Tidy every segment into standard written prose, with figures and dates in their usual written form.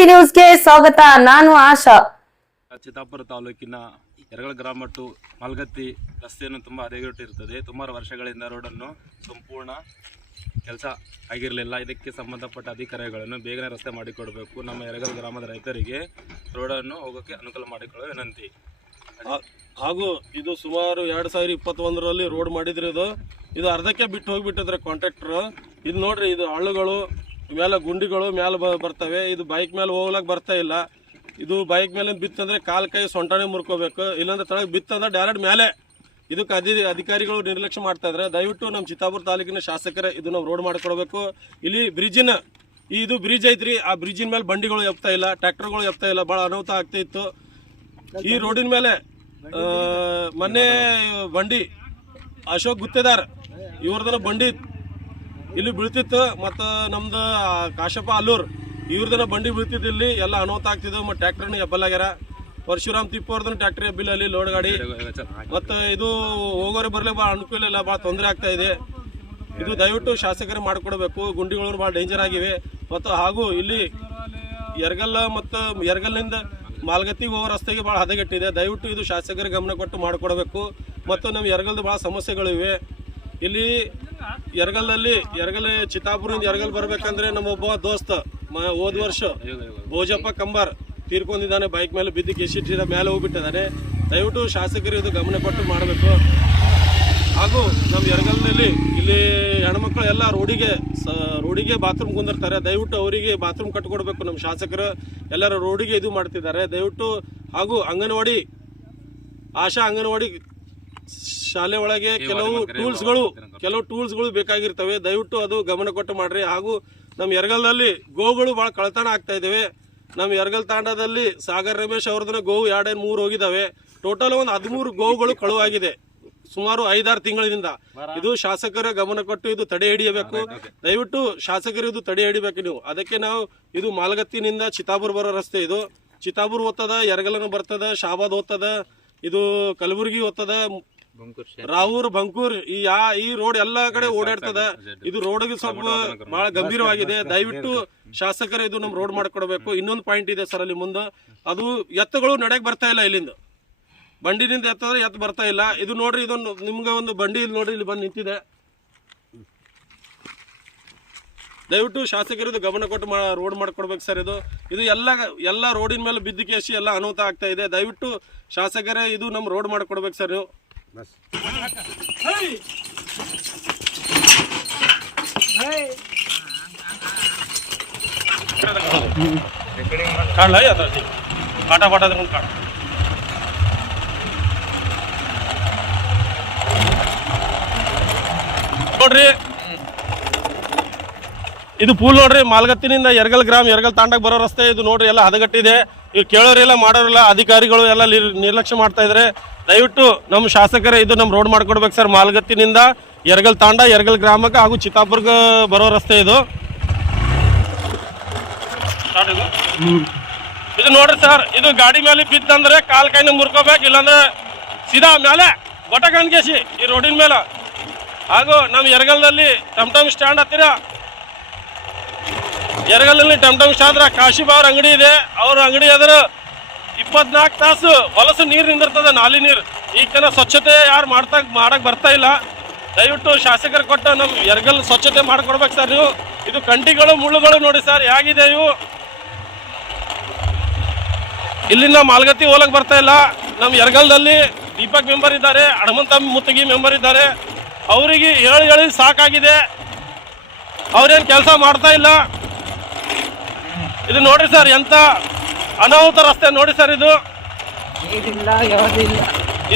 TV ನ್ಯೂಸ್ಗೆ ಸ್ವಾಗತ. ನಾನು ಆಶಾ. ಚಿತ್ತಾಪುರ ತಾಲೂಕಿನ ಯರಗಳ ಗ್ರಾಮ ಟು ಮಾಲ್ಗತ್ತಿ ರಸ್ತೆಯನ್ನು ತುಂಬ ಹದಗೆಟ್ಟಿರುತ್ತದೆ. ಸುಮಾರು ವರ್ಷಗಳಿಂದ ರೋಡನ್ನು ಸಂಪೂರ್ಣ ಕೆಲಸ ಆಗಿರಲಿಲ್ಲ. ಇದಕ್ಕೆ ಸಂಬಂಧಪಟ್ಟ ಅಧಿಕಾರಿಗಳನ್ನು ಬೇಗನೆ ರಸ್ತೆ ಮಾಡಿಕೊಡಬೇಕು. ನಮ್ಮ ಯರಗಲ್ ಗ್ರಾಮದ ರೈತರಿಗೆ ರೋಡನ್ನು ಹೋಗೋಕ್ಕೆ ಅನುಕೂಲ ಮಾಡಿಕೊಳ್ಳುವ ವಿನಂತಿ. ಹಾಗೂ ಇದು ಸುಮಾರು 2021ರಲ್ಲಿ ರೋಡ್ ಮಾಡಿದ್ರೆ ಇದು ಅರ್ಧಕ್ಕೆ ಬಿಟ್ಟು ಹೋಗಿಬಿಟ್ಟಿದ್ರೆ ಕಾಂಟ್ರಾಕ್ಟರ್. ಇದು ನೋಡ್ರಿ, ಇದು ಹಳ್ಳುಗಳು ಮೇಲೆ ಗುಂಡಿಗಳು ಮೇಲೆ ಬರ್ತವೆ. ಇದು ಬೈಕ್ ಮೇಲೆ ಹೋಗ್ಲಕ್ಕೆ ಬರ್ತಾ ಇಲ್ಲ. ಇದು ಬೈಕ್ ಮೇಲೆ ಬಿತ್ತಂದ್ರೆ ಕಾಲು ಕೈ ಸೊಂಟನೆ ಮುರ್ಕೋಬೇಕು, ಇಲ್ಲಾಂದ್ರೆ ತಳಗೆ ಬಿತ್ತಂದ್ರೆ ಡೈರೆಕ್ಟ್ ಮೇಲೆ. ಇದಕ್ಕೆ ಅಧಿಕಾರಿಗಳು ನಿರ್ಲಕ್ಷ್ಯ ಮಾಡ್ತಾ ಇದ್ದಾರೆ. ದಯವಿಟ್ಟು ನಮ್ಮ ಚಿತ್ತಾಪುರ ತಾಲೂಕಿನ ಶಾಸಕರೇ ಇದು ನಾವು ರೋಡ್ ಮಾಡ್ಕೊಡ್ಬೇಕು. ಇಲ್ಲಿ ಇದು ಬ್ರಿಡ್ಜ್ ಐತ್ರಿ, ಆ ಬ್ರಿಡ್ಜಿನ ಮೇಲೆ ಬಂಡಿಗಳು ಎಪ್ತಾ ಇಲ್ಲ, ಟ್ರ್ಯಾಕ್ಟರ್ಗಳು ಎಪ್ತಾ ಇಲ್ಲ, ಭಾಳ ಅನಾಹುತ ಆಗ್ತಾ ಇತ್ತು. ಈ ರೋಡಿನ ಮೇಲೆ ಮೊನ್ನೆ ಬಂಡಿ ಅಶೋಕ್ ಗುತ್ತೇದಾರ್ ಇವ್ರದನ್ನ ಬಂಡಿ ಇಲ್ಲಿ ಬೀಳ್ತಿತ್ತು. ಮತ್ತು ನಮ್ದು ಕಾಶಪ್ಪ ಅಲ್ಲೂರ್ ಇವ್ರದನ್ನ ಬಂಡಿ ಬೀಳ್ತಿತ್ತು. ಇಲ್ಲಿ ಎಲ್ಲ ಅನಾಹುತ ಆಗ್ತಿದ್ವು. ಮತ್ತು ಟ್ರ್ಯಾಕ್ಟರ್ನ ಎಬ್ಬಲಾಗ್ಯಾರ. ಪರಶುರಾಮ್ ತಿಪ್ಪವ್ರದನ್ನ ಟ್ರ್ಯಾಕ್ಟರ್ ಎಬ್ಬಿಲ್ಲ ಅಲ್ಲಿ ಲೋಡ್ ಗಾಡಿ. ಮತ್ತು ಇದು ಹೋಗೋರೆ ಬರ್ಲಿಕ್ಕೆ ಭಾಳ ಅನುಕೂಲ ಇಲ್ಲ, ಭಾಳ ತೊಂದರೆ ಆಗ್ತಾ ಇದೆ. ಇದು ದಯವಿಟ್ಟು ಶಾಸಕರೇ ಮಾಡಿಕೊಡ್ಬೇಕು. ಗುಂಡಿಗಳು ಭಾಳ ಡೇಂಜರ್ ಆಗಿವೆ. ಮತ್ತು ಹಾಗೂ ಇಲ್ಲಿ ಯರಗಲ್ಲಿಂದ ಮಾಲ್ಗತ್ತಿಗೆ ಹೋಗೋ ರಸ್ತೆಗೆ ಭಾಳ ಹದಗೆಟ್ಟಿದೆ. ದಯವಿಟ್ಟು ಇದು ಶಾಸಕರ ಗಮನ ಕೊಟ್ಟು ಮಾಡಿಕೊಡ್ಬೇಕು. ಮತ್ತು ನಮ್ಮ ಯರಗಲ್ದು ಭಾಳ ಸಮಸ್ಯೆಗಳಿವೆ. ಇಲ್ಲಿ ಯರಗಲ್ ಚಿತ್ತಾಪುರದಿಂದ ಯರಗಲ್ ಬರ್ಬೇಕಂದ್ರೆ ನಮ್ಮೊಬ್ಬ ದೋಸ್ತ ಹೋದ ವರ್ಷ ಭೋಜಪ್ಪ ಕಂಬಾರ್ ತೀರ್ಕೊಂಡಿದ್ದಾನೆ. ಬೈಕ್ ಮೇಲೆ ಬಿದ್ದು ಕೆಸಿಟ್ಟಿದ ಮೇಲೆ ಹೋಗ್ಬಿಟ್ಟಿದ್ದಾನೆ. ದಯವಿಟ್ಟು ಶಾಸಕರು ಇದು ಗಮನ ಕೊಟ್ಟು ಮಾಡಬೇಕು. ಹಾಗೂ ನಮ್ಮ ಯರಗಲ್ನಲ್ಲಿ ಇಲ್ಲಿ ಹೆಣ್ಮಕ್ಳು ಎಲ್ಲ ರೋಡಿಗೆ ಬಾತ್ರೂಮ್ ಕುಂದಿರ್ತಾರೆ. ದಯವಿಟ್ಟು ಅವರಿಗೆ ಬಾತ್ರೂಮ್ ಕಟ್ಕೊಡ್ಬೇಕು. ನಮ್ಮ ಶಾಸಕರು ಎಲ್ಲರೂ ರೋಡಿಗೆ ಇದು ಮಾಡ್ತಿದ್ದಾರೆ. ದಯವಿಟ್ಟು ಹಾಗೂ ಆಶಾ ಅಂಗನವಾಡಿ ಶಾಲೆ ಒಳಗೆ ಕೆಲವು ಟೂಲ್ಸ್ಗಳು ಬೇಕಾಗಿರ್ತವೆ. ದಯವಿಟ್ಟು ಅದು ಗಮನ ಕೊಟ್ಟು ಮಾಡ್ರಿ. ಹಾಗೂ ನಮ್ಮ ಯರಗಲ್ನಲ್ಲಿ ಗೋಗಳು ಭಾಳ ಕಳತನ ಆಗ್ತಾ ಇದ್ದಾವೆ. ನಮ್ಮ ಯರಗಲ್ ತಾಂಡದಲ್ಲಿ ಸಾಗರ್ ರಮೇಶ್ ಅವ್ರದನ್ನ ಗೋವು 2-3 ಹೋಗಿದ್ದಾವೆ. ಟೋಟಲ್ ಒಂದು 13 ಗೋವುಗಳು ಕಳುವಾಗಿದೆ ಸುಮಾರು 5-6 ತಿಂಗಳಿಂದ. ಇದು ಶಾಸಕರ ಗಮನ ಕೊಟ್ಟು ಇದು ತಡೆ ಹಿಡಿಯಬೇಕು. ದಯವಿಟ್ಟು ಶಾಸಕರು ಇದು ತಡೆ ಹಿಡಿಬೇಕು ನೀವು. ಅದಕ್ಕೆ ನಾವು ಇದು ಮಾಲ್ಗತ್ತಿನಿಂದ ಚಿತ್ತಾಪುರ ಬರೋ ರಸ್ತೆ. ಇದು ಚಿತ್ತಾಪುರ ಹೋಗ್ತದ, ಯರಗಲನ ಬರ್ತದ, ಶಾಬಾದ್ ಹೋಗ್ತದ, ಇದು ಕಲಬುರ್ಗಿ ಹೋಗ್ತದ, ರಾವೂರ್ ಬಂಕೂರ್ ಈ ರೋಡ್ ಎಲ್ಲಾ ಕಡೆ ಓಡಾಡ್ತದ. ಇದು ರೋಡ್ಗೆ ಸ್ವಲ್ಪ ಬಹಳ ಗಂಭೀರವಾಗಿದೆ. ದಯವಿಟ್ಟು ಶಾಸಕರೇ ಇದು ನಮ್ ರೋಡ್ ಮಾಡ್ಕೊಡ್ಬೇಕು. ಇನ್ನೊಂದು ಪಾಯಿಂಟ್ ಇದೆ ಸರ್ ಅಲ್ಲಿ ಮುಂದೆ, ಅದು ಎತ್ತುಗಳು ನಡೆಯಕ್ ಬರ್ತಾ ಇಲ್ಲ. ಇಲ್ಲಿಂದ ಬಂಡಿನಿಂದ ಎತ್ತ ಬರ್ತಾ ಇಲ್ಲ. ಇದು ನೋಡ್ರಿ, ಇದೊಂದು ನಿಮ್ಗೆ ಒಂದು ಬಂಡಿ ಇಲ್ಲಿ ನೋಡ್ರಿ, ಇಲ್ಲಿ ಬಂದು ನಿಂತಿದೆ. ದಯವಿಟ್ಟು ಶಾಸಕರು ಇದು ಗಮನ ಕೊಟ್ಟು ರೋಡ್ ಮಾಡ್ಕೊಡ್ಬೇಕು ಸರ್. ಇದು ಎಲ್ಲ ರೋಡಿನ ಮೇಲೆ ಬಿದ್ದು ಕೇಸಿ ಎಲ್ಲ ಅನಾಹುತ ಆಗ್ತಾ ಇದೆ. ದಯವಿಟ್ಟು ಶಾಸಕರೇ ಇದು ನಮ್ ರೋಡ್ ಮಾಡ್ಕೊಡ್ಬೇಕು ಸರ್ ನೀವು. ಕಾಣಲ್ಲ ಅದ್ರಲ್ಲಿ ಕಾಟ ಕಾಟ ನೋಡ್ರಿ, ಇದು ಪೂಲ್ ನೋಡ್ರಿ. ಮಾಲ್ಗತ್ತಿನಿಂದ ಯರಗಲ್ ತಾಂಡಕ್ ಬರೋ ರಸ್ತೆ ಇದು ನೋಡ್ರಿ, ಎಲ್ಲ ಹದಗಟ್ಟಿದೆ. ಇವ್ ಕೇಳೋರಿಲ್ಲ, ಮಾಡೋರಿಲ್ಲ, ಅಧಿಕಾರಿಗಳು ಎಲ್ಲ ನಿರ್ಲಕ್ಷ್ಯ ಮಾಡ್ತಾ ಇದ್ರೆ. ದಯವಿಟ್ಟು ನಮ್ಮ ಶಾಸಕರೇ ಇದು ನಮ್ಮ ರೋಡ್ ಮಾಡ್ಕೊಡ್ಬೇಕು ಸರ್. ಮಾಲ್ಗತ್ತಿನಿಂದ ಯರಗಲ್ ತಾಂಡ, ಯರಗಲ್ ಗ್ರಾಮಕ್ಕೆ ಹಾಗೂ ಚಿತ್ತಾಪುರ್ಗೆ ಬರೋ ರಸ್ತೆ ಇದು ನೋಡ್ರಿ ಸರ್. ಇದು ಗಾಡಿ ಮೇಲೆ ಬಿತ್ತಂದ್ರೆ ಕಾಲ್ ಕೈನ ಮುರ್ಕೋಬೇಕು, ಇಲ್ಲಾಂದ್ರೆ ಸೀದಾ ಮೇಲೆ ಗೊಟ ಕಣ್ಕೇಸಿ ಈ ರೋಡಿನ ಮೇಲೆ. ಹಾಗೂ ನಮ್ಮ ಯರಗಲ್ನಲ್ಲಿ ಟಮ್ ಸ್ಟ್ಯಾಂಡ್ ಹತ್ತಿರ ಯರಗಲ್ನಲ್ಲಿ ಟಮ್ ಸ್ಟ್ಯಾಂಡ್ ಕಾಶಿಬಾವ್ರ ಅಂಗಡಿ ಇದೆ. ಅವ್ರ ಅಂಗಡಿ ಅದ್ರ 24 ತಾಸು ಹೊಲಸು ನೀರು ನಿಂದಿರ್ತದೆ, ನಾಲಿ ನೀರು. ಈಗ ತನ ಸ್ವಚ್ಛತೆ ಯಾರು ಮಾಡಕ್ ಬರ್ತಾ ಇಲ್ಲ. ದಯವಿಟ್ಟು ಶಾಸಕರು ಕೊಟ್ಟು ನಮ್ಮ ಯರಗಲ್ ಸ್ವಚ್ಛತೆ ಮಾಡ್ಕೊಡ್ಬೇಕು ಸರ್ ನೀವು. ಇದು ಕಂಟಿಗಳು ಮುಳ್ಳುಗಳು ನೋಡಿ ಸರ್ ಹೇಗಿದೆ ಇವು. ಇಲ್ಲಿಂದ ಮಾಲ್ಗತ್ತಿ ಹೋಲಕ್ ಬರ್ತಾ ಇಲ್ಲ. ನಮ್ಮ ಯರಗಲ್ದಲ್ಲಿ ದೀಪಕ್ ಮೆಂಬರ್ ಇದ್ದಾರೆ, ಹನುಮಂತ ಮುತ್ತಗಿ ಮೆಂಬರ್ ಇದ್ದಾರೆ. ಅವರಿಗೆ ಹೇಳಿ ಸಾಕಾಗಿದೆ. ಅವ್ರೇನು ಕೆಲಸ ಮಾಡ್ತಾ ಇಲ್ಲ. ಇದು ನೋಡ್ರಿ ಸರ್, ಎಂತ ಅನಾಹುತ ರಸ್ತೆ ನೋಡಿ ಸರ್. ಇದು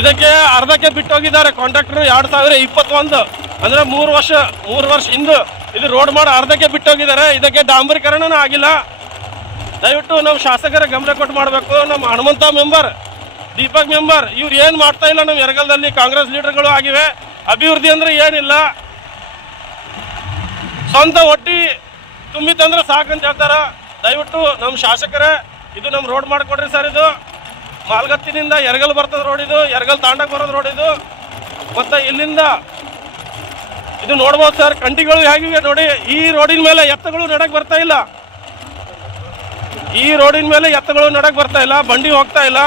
ಇದಕ್ಕೆ ಅರ್ಧಕ್ಕೆ ಬಿಟ್ಟು ಹೋಗಿದ್ದಾರೆ ಕಾಂಟ್ರಾಕ್ಟರ್. 2021 ಅಂದ್ರೆ 3 ವರ್ಷ ಹಿಂದೆ ಇದು ರೋಡ್ ಮಾಡಿ ಅರ್ಧಕ್ಕೆ ಬಿಟ್ಟು ಹೋಗಿದ್ದಾರೆ. ಇದಕ್ಕೆ ಡಾಂಬರೀಕರಣನೂ ಆಗಿಲ್ಲ. ದಯವಿಟ್ಟು ನಮ್ಮ ಶಾಸಕರ ಗಮನ ಕೊಟ್ಟು ಮಾಡಬೇಕು. ನಮ್ಮ ಹನುಮಂತ ಮೆಂಬರ್, ದೀಪಕ್ ಮೆಂಬರ್ ಇವ್ರು ಏನು ಮಾಡ್ತಾ ಇಲ್ಲ. ನಮ್ಮ ಯರಗಲ್ದಲ್ಲಿ ಕಾಂಗ್ರೆಸ್ ಲೀಡರ್ಗಳು ಆಗಿವೆ. ಅಭಿವೃದ್ಧಿ ಅಂದ್ರೆ ಏನಿಲ್ಲ. ಸ್ವಂತ ಹೊಟ್ಟಿ ತುಂಬಿತಂದ್ರೆ ಸಾಕಂತ ಹೇಳ್ತಾರ. ದಯವಿಟ್ಟು ನಮ್ಮ ಶಾಸಕರೇ ಇದು ನಮ್ಮ ರೋಡ್ ಮಾಡಿಕೊಡ್ರಿ ಸರ್. ಇದು ಮಾಲ್ಗತ್ತಿನಿಂದ ಯರಗಲ್ ಬರ್ತದ ರೋಡ್, ಇದು ಯರಗಲ್ ತಾಂಡಕ್ ಬರೋದು ರೋಡ್ ಇದು. ಮತ್ತು ಇಲ್ಲಿಂದ ಇದು ನೋಡ್ಬೋದು ಸರ್, ಕಂಟಿಗಳು ಹೇಗಿವೆ ನೋಡಿ. ಈ ರೋಡಿನ ಮೇಲೆ ಎತ್ತುಗಳು ನಡಕ್ ಬರ್ತಾ ಇಲ್ಲ. ಈ ರೋಡಿನ ಮೇಲೆ ಎತ್ತುಗಳು ನಡಕ್ ಬರ್ತಾ ಇಲ್ಲ, ಬಂಡಿ ಹೋಗ್ತಾ ಇಲ್ಲ.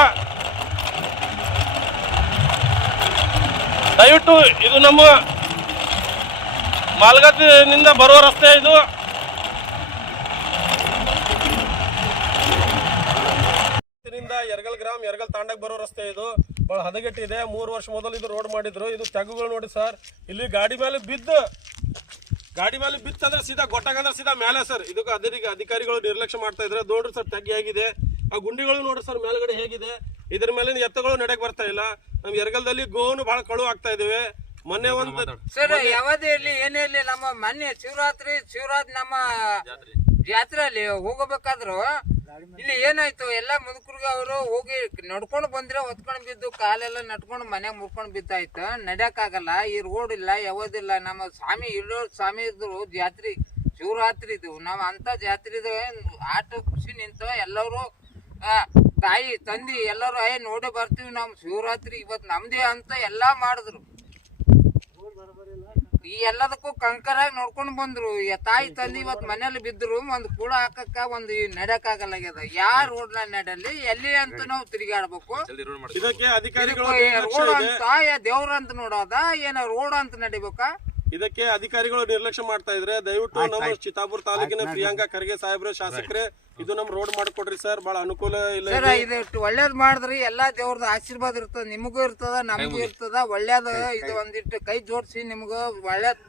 ದಯವಿಟ್ಟು ಇದು ನಮ್ಮ ಮಾಲ್ಗತ್ತಿನಿಂದ ಬರುವ ರಸ್ತೆ. ಇದು ಯರಗಲ್ ಗ್ರಾಮ ಯರಗಲ್ ತಾಂಡಕ್ ಬರೋ ರಸ್ತೆ. ಇದು ಬಹಳ ಹದಗೆಟ್ಟಿದೆ. 3 ವರ್ಷ ಮೊದಲು ಇದು ರೋಡ್ ಮಾಡಿದ್ರು. ಇದು ತೆಗ್ಗುಗಳು ನೋಡಿ ಸರ್, ಇಲ್ಲಿ ಗಾಡಿ ಮೇಲೆ ಬಿತ್ತಂದ್ರೆ ಸೀದಾ ಗೊಟ್ಟಾಗಂದ್ರೆ ಸೀದಾ ಮೇಲೆ ಸರ್. ಇದಕ್ಕೆ ಅಧಿಕಾರಿಗಳು ನಿರ್ಲಕ್ಷ್ಯ ಮಾಡ್ತಾ ಇದ್ರೆ. ನೋಡ್ರಿ ಸರ್ ತೆಗ್ಗಿ ಹೇಗಿದೆ, ಆ ಗುಂಡಿಗಳು ನೋಡ್ರಿ ಸರ್ ಮೇಲ್ಗಡೆ ಹೇಗಿದೆ. ಇದ್ರ ಮೇಲೆ ಎತ್ತುಗಳು ನಡೆಯಕ್ ಬರ್ತಾ ಇಲ್ಲ. ನಮ್ ಯರಗಲ್ದಲ್ಲಿ ಗೋನು ಬಹಳ ಕಳು ಆಗ್ತಾ ಇದಾವೆ. ಮೊನ್ನೆ ಒಂದು ಸರ್ ಯಾವದೇ ಇರ್ಲಿ ಏನೇ ಇರ್ಲಿ, ನಮ್ಮ ಮೊನ್ನೆ ಶಿವರಾತ್ರಿ ನಮ್ಮ ಜಾತ್ರೆಯಲ್ಲಿ ಹೋಗಬೇಕಾದ್ರು ಇಲ್ಲಿ ಏನಾಯ್ತು, ಎಲ್ಲಾ ಮುದುಕರಿಗೆ ಅವರು ಹೋಗಿ ನಡ್ಕೊಂಡು ಬಂದ್ರೆ ಹೊತ್ಕೊಂಡ್ ಬಿದ್ದು ಕಾಲೆಲ್ಲ ನಡ್ಕೊಂಡು ಮನ್ಯಾಗ ಮುರ್ಕೊಂಡ್ ಬಿದ್ದಾಯ್ತು. ನಡ್ಯಕ್ ಆಗಲ್ಲ, ಈ ರೋಡ್ ಇಲ್ಲ ಯಾವದಿಲ್ಲ. ನಮ್ಮ ಸ್ವಾಮಿ ಸ್ವಾಮಿ ಇದ್ರು ಜಾತ್ರೆ ಶಿವರಾತ್ರಿ ಇದು. ನಾವ್ ಅಂತ ಜಾತ್ರೆ ಆಟೋ ಖುಷಿ ನಿಂತು ಎಲ್ಲರೂ ತಾಯಿ ತಂದಿ ಎಲ್ಲರೂ ನೋಡೇ ಬರ್ತೀವಿ ನಾವು ಶಿವರಾತ್ರಿ ಇವತ್ ನಮ್ದೇ ಅಂತ ಎಲ್ಲಾ ಮಾಡಿದ್ರು. ಈ ಎಲ್ಲದಕ್ಕೂ ಕಂಕರಾಗಿ ನೋಡ್ಕೊಂಡು ಬಂದ್ರು. ತಾಯಿ ತಂದಿ ಇವತ್ ಮನೇಲಿ ಬಿದ್ರು, ಒಂದ್ ಕೂಡ ಹಾಕಕ್ಕ ಒಂದು ನಡ್ಯಕ್ ಆಗಲ್ಲಾಗ್ಯದ. ಯಾರ ರೋಡ್ ನ ನಡಲಿ ಎಲ್ಲಿ ಅಂತ ನಾವು ತಿರುಗಾಡ್ಬೇಕು. ಇದಕ್ಕೆ ಅಧಿಕಾರಿಗಳು ರೋಡ್ ಅಂತ ದೇವ್ರ ಅಂತ ನೋಡೋದ ಏನ ರೋಡ್ ಅಂತ ನಡಿಬೇಕಾ? ಇದಕ್ಕೆ ಅಧಿಕಾರಿಗಳು ನಿರ್ಲಕ್ಷ್ಯ ಮಾಡ್ತಾ ಇದ್ರೆ. ದಯವಿಟ್ಟು ನಮ್ಮ ಚಿತ್ತಾಪುರ ತಾಲೂಕಿನ ಪ್ರಿಯಾಂಕಾ ಖರ್ಗೆ ಸಾಹೇಬ್ರೆ ಶಾಸಕರೇ ಇದು ನಮ್ ರೋಡ್ ಮಾಡ್ಕೊಡ್ರಿ ಸರ್, ಬಹಳ ಅನುಕೂಲ ಇಲ್ಲ. ಸರ್ ಇದು ಒಳ್ಳೇದ್ ಮಾಡಿದ್ರಿ, ಎಲ್ಲಾ ದೇವ್ರದ ಆಶೀರ್ವಾದ ಇರ್ತದ, ನಿಮಗೂ ಇರ್ತದ ನಮಗೂ ಇರ್ತದ. ಒಳ್ಳೇದ ಇದು ಒಂದಿಟ್ಟು ಕೈ ಜೋಡಿಸಿ ನಿಮ್ಗ ಒಳ್ಳೇದ್.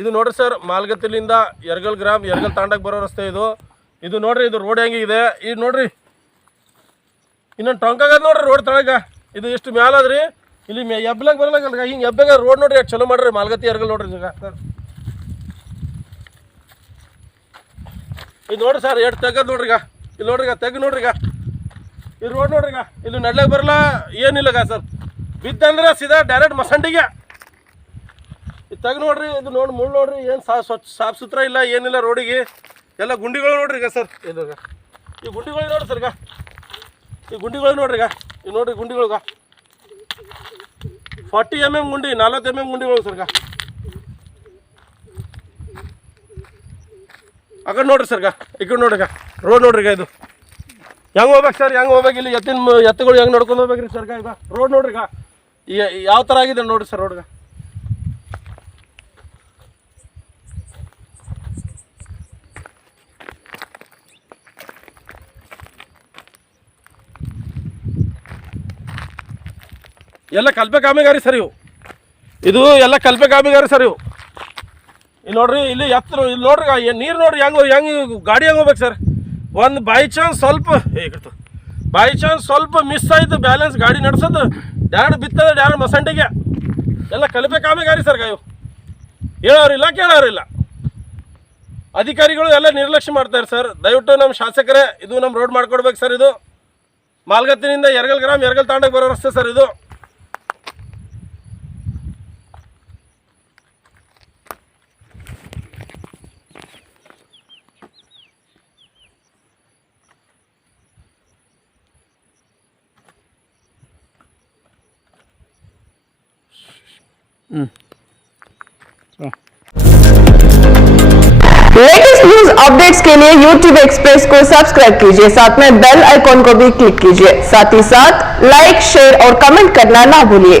ಇದು ನೋಡ್ರಿ ಸರ್, ಮಾಲ್ಗತ್ತಿಲಿಂದ ಯರಗಲ್ ಗ್ರಾಮ ಯರಗಲ್ ತಾಂಡಕ್ ಬರೋ ರಸ್ತೆ ಇದು. ಇದು ನೋಡ್ರಿ, ಇದು ರೋಡ್ ಹೆಂಗಿದೆ ಇದು ನೋಡ್ರಿ. ಇನ್ನೊಂದು ಟೊಂಕಾಗದ ನೋಡ್ರಿ ರೋಡ್ ತಳಗ. ಇದು ಎಷ್ಟು ಮ್ಯಾಲದ್ರಿ, ಇಲ್ಲಿ ಎಬ್ಲಾಗ ಬರಲ್ಲ. ಹಿಂಗೆ ಎಬ್ಬಾಗ ರೋಡ್ ನೋಡ್ರಿ ಎಷ್ಟು ಚಲೋ ಮಾಡ್ರಿ ಮಾಲ್ಗತ್ತಿ ಯರಗಲ್ ನೋಡ್ರಿ ಸರ್. ಇದು ನೋಡ್ರಿ ಸರ್ ಎಷ್ಟು ತೆಗದ್ ನೋಡ್ರಿ. ಇಲ್ಲಿ ನೋಡ್ರಿ ತೆಗ್ ನೋಡ್ರಿ. ಇದು ರೋಡ್ ನೋಡ್ರಿ. ಇಲ್ಲಿ ನಡ್ಲಾಗ ಬರಲ್ಲ ಏನಿಲ್ಲ ಸರ್. ಬಿದ್ದಂದ್ರೆ ಸೀದಾ ಡೈರೆಕ್ಟ್ ಮಸಂಡಿಗೆ. ಇದು ತೆಗ್ ನೋಡ್ರಿ. ಇದು ಮುಳ್ಳು ನೋಡ್ರಿ, ಏನು ಸಾಫ್ ಸುಥರ ಇಲ್ಲ ಏನಿಲ್ಲ ರೋಡಿಗೆ. ಎಲ್ಲ ಗುಂಡಿಗಳು ನೋಡ್ರಿ ಸರ್. ಇದು ಈ ಗುಂಡಿಗಳು ನೋಡ್ರಿ ಸರ್. ಈ ಗುಂಡಿಗಳು ನೋಡ್ರಿ. ಇದು ನೋಡ್ರಿ ಗುಂಡಿಗಳ್ಗ 40 mm ಗುಂಡಿ, 40 mm ಗುಂಡಿಗಳು ಸರ್ಗ. ಆ ಕಡೆ ನೋಡ್ರಿ ಸರ್ಗ, ಈ ಕಡೆ ನೋಡ್ರಿ ರೋಡ್ ನೋಡ್ರಿ. ಇದು ಹೆಂಗೆ ಹೋಗ್ಬೇಕು ಸರ್, ಹೆಂಗೆ ಹೋಗ್ಬೇಕು? ಇಲ್ಲಿ ಎತ್ತುಗಳು ಹೆಂಗೆ ನೋಡ್ಕೊಂಡು ಹೋಗ್ಬೇಕ್ರಿ ಸರ್ಗ. ಈಗ ರೋಡ್ ನೋಡ್ರಿ. ಯಾವ ಥರ ಆಗಿದೆ ನೋಡ್ರಿ ಸರ್ ರೋಡ್ಗ. ಎಲ್ಲ ಕಲ್ಪೆ ಕಾಮಗಾರಿ ಸರ್ ಇವು. ಇದು ಎಲ್ಲ ಕಲ್ಪೆ ಕಾಮಗಾರಿ ಸರ್ ಇವು. ಇಲ್ಲಿ ನೋಡ್ರಿ, ಇಲ್ಲಿ ಎತ್ತರ ಇಲ್ಲಿ ನೋಡ್ರಿ. ನೀರು ನೋಡ್ರಿ ಹೆಂಗೆ ಗಾಡಿ ಹೆಂಗೆ ಹೋಗ್ಬೇಕು ಸರ್. ಒಂದು ಬೈ ಚಾನ್ಸ್ ಸ್ವಲ್ಪ ಮಿಸ್ ಆಯಿತು ಬ್ಯಾಲೆನ್ಸ್ ಗಾಡಿ ನಡೆಸೋದು, ಡೈರೆಕ್ಟ್ ಬಿತ್ತದ ಡೈರೆಕ್ಟ್ ಮಸಂಡಿಗೆ. ಎಲ್ಲ ಕಲ್ಪೆ ಕಾಮಗಾರಿ ಸರ್ ಇವು. ಹೇಳೋರಿಲ್ಲ ಕೇಳೋರಿಲ್ಲ. ಅಧಿಕಾರಿಗಳು ಎಲ್ಲ ನಿರ್ಲಕ್ಷ್ಯ ಮಾಡ್ತಾರೆ ಸರ್. ದಯವಿಟ್ಟು ನಮ್ಮ ಶಾಸಕರೇ ಇದು ನಮ್ಮ ರೋಡ್ ಮಾಡ್ಕೊಡ್ಬೇಕು ಸರ್. ಇದು ಮಾಲ್ಗತ್ತಿನಿಂದ ಯರಗಲ್ ಗ್ರಾಮ ಯರಗಲ್ ತಾಂಡಕ್ಕೆ ಬರೋ ರಸ್ತೆ ಸರ್ ಇದು. लेटेस्ट न्यूज अपडेट्स के लिए YouTube एक्सप्रेस को सब्सक्राइब कीजिए, साथ में बेल आइकॉन को भी क्लिक कीजिए। साथ ही साथ लाइक, शेयर और कमेंट करना ना भूलिए।